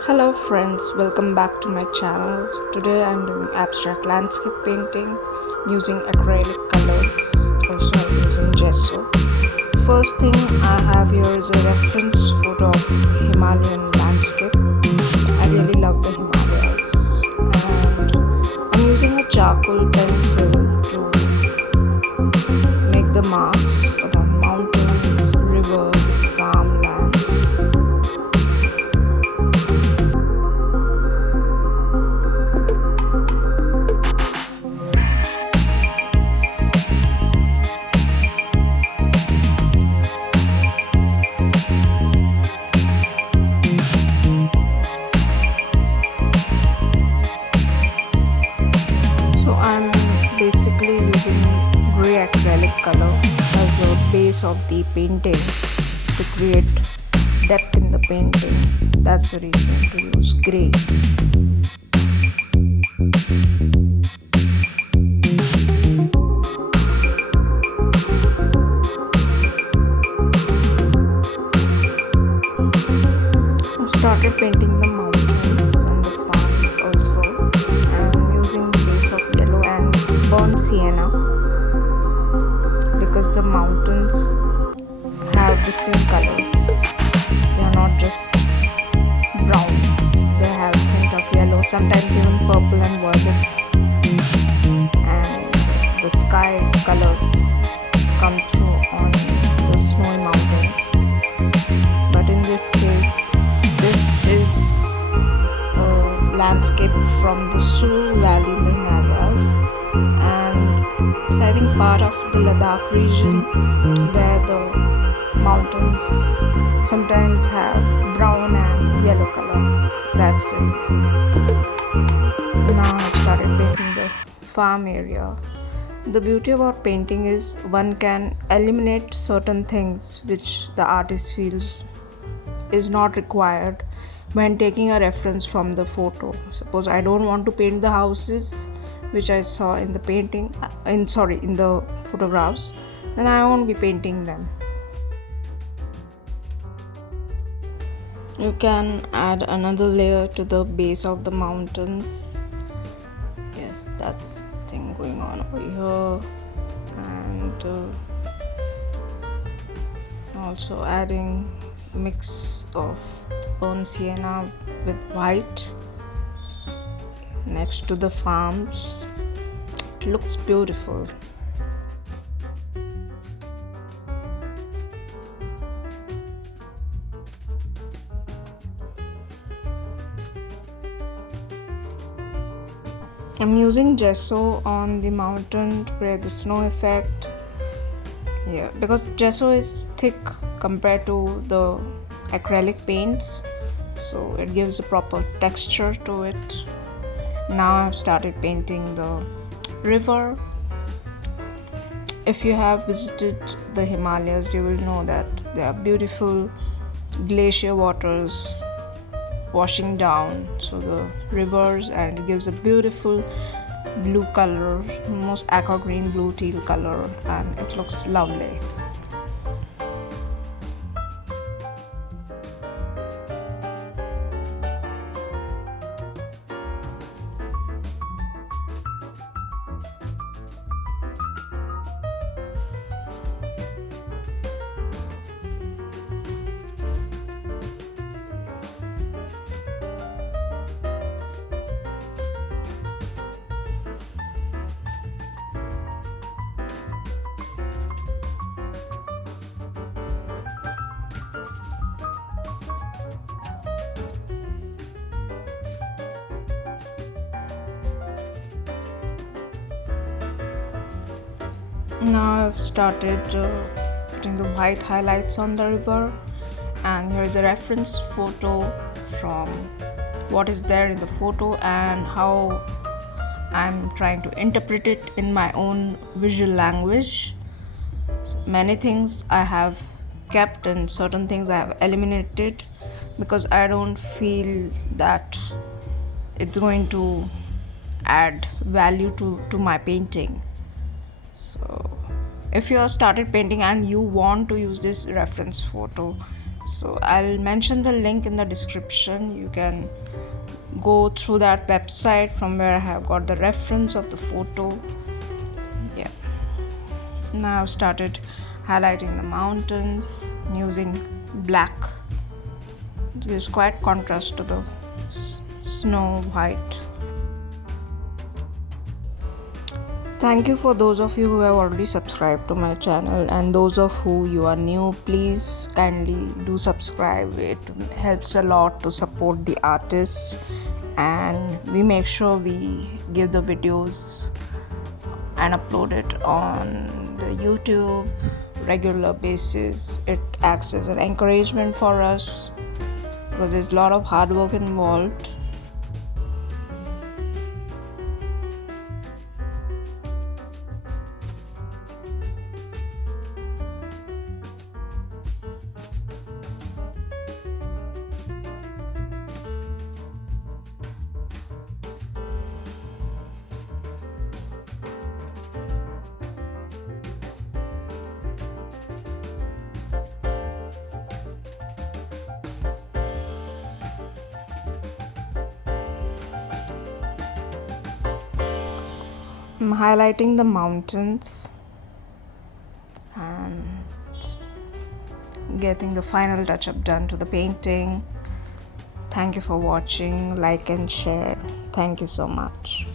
Hello friends, welcome back to my channel. Today I'm doing abstract landscape painting using acrylic colors. Also I'm using gesso. First thing I have here is a reference photo of Himalayan landscape. I really love the Himalayas. And I'm using a charcoal pencil to make the marks around mountains, rivers, farmlands. So I'm basically using gray acrylic color as the base of the painting to create depth in the painting. That's the reason to use gray. I've started painting the mountains and the farms also. I'm using the base of yellow and burnt sienna because the mountains have different colors. They are not just brown. They have a hint of yellow, sometimes even purple and violets. And the sky colors come through on the snowy mountains. But in this case, this is a landscape from the Suru Valley in the Himalayas, and it's I think part of the Ladakh region where the mountains sometimes have brown and yellow color. That's it. Now I've started painting the farm area. The beauty about painting is one can eliminate certain things which the artist feels is not required when taking a reference from the photo. Suppose I don't want to paint the houses which I saw in the painting in the photographs, then I won't be painting them. You can add another layer to the base of the mountains. Yes, that's the thing going on over here. And also adding mix of burnt sienna with white next to the farms. It looks beautiful. I'm using gesso on the mountain to create the snow effect. Yeah, because gesso is thick compared to the acrylic paints, so it gives a proper texture to it. Now I've started painting the river. If you have visited the Himalayas, you will know that there are beautiful glacier waters washing down, so the rivers, and it gives a beautiful blue color, almost aqua green blue teal color, and it looks lovely. Now I've started putting the white highlights on the river, and here is a reference photo from what is there in the photo and how I'm trying to interpret it in my own visual language. Many things I have kept and certain things I have eliminated because I don't feel that it's going to add value to my painting. So if you have started painting and you want to use this reference photo, So I'll mention the link in the description. You can go through that website from where I have got the reference of the photo. Yeah. Now I've started highlighting the mountains using black. It gives quite contrast to the snow white. Thank you for those of you who have already subscribed to my channel, and those of who you are new, please kindly do subscribe. It helps a lot to support the artist, and we make sure we give the videos and upload it on the YouTube regular basis. It acts as an encouragement for us because there's a lot of hard work involved. I'm highlighting the mountains and getting the final touch up done to the painting. Thank you for watching. Like and share. Thank you so much.